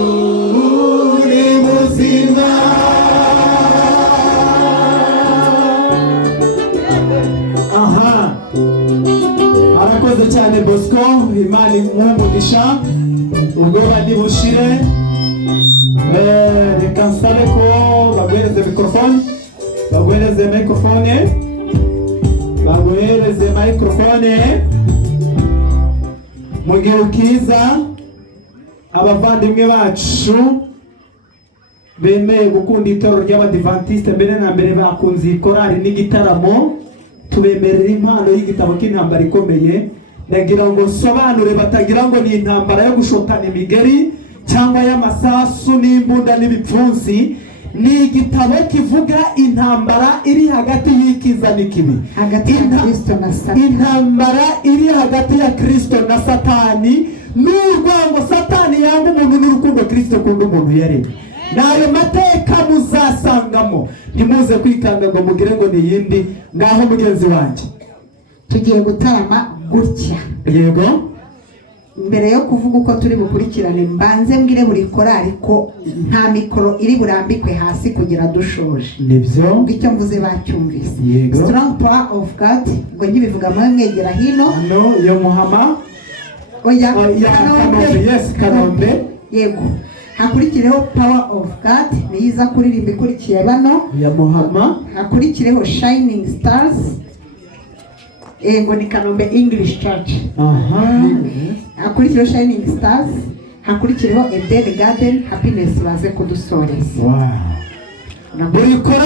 uri muzima. Aha, arakoze cyane Bosco, Imana imugisha, ubwoba ntibushire. Reka nsabe ko baguhereze mikrofone, baguhereze mikrofone. Mu gihe ukiza abavandimwe bacu bemeye gukunda itorero ry'Abadiventiste, mbere na mbere bakunze ikorari n'igitaramo, tubemerera impano y'igitabo cy'intambara ikomeye. Ndagira ngo sobanure batagira ngo ni intambara yo gushotana imigeri cyangwa y'amasasu n'imbunda n'ibipfunsi. Ni igitabo kivuga intambara iri hagati y'ikiza n'ikibi, hagati ya Kristo na Satani. Intambara iri hagati ya Kristo na Satani, n'urwango Satani yanga umuntu n'urukundo Kristo akunda umuntu yaremye. Nayo mateka muzasangamo, ntimuze kwikanga ngo mugire ngo ni yindi. Ngaho mugenzi wanjye, tugiye gutarama gutya. Yego, mbere yo kuvuga uko turi bukurikirane, mbanze mbwire buri korari ko nta mikoro iri burambikwe hasi kugira dushoje. Nibyo icyo mvuze bacyumvise. Yego. Strong power of God, ngo nyibivuga mwe mwegera hino. Hano yo Muhama. Oya, Kanombe. Yes, Kanombe. Yego. Hakurikireho power of God, niyiza kuririmba ikurikiye bano. Ya Muhama. Hakurikireho shining stars. Ego ni Kanombe English Church. Aha. Hakurikireho shining stars. Hakurikireho Eden Garden Happiness baze kudusoreza. Wow.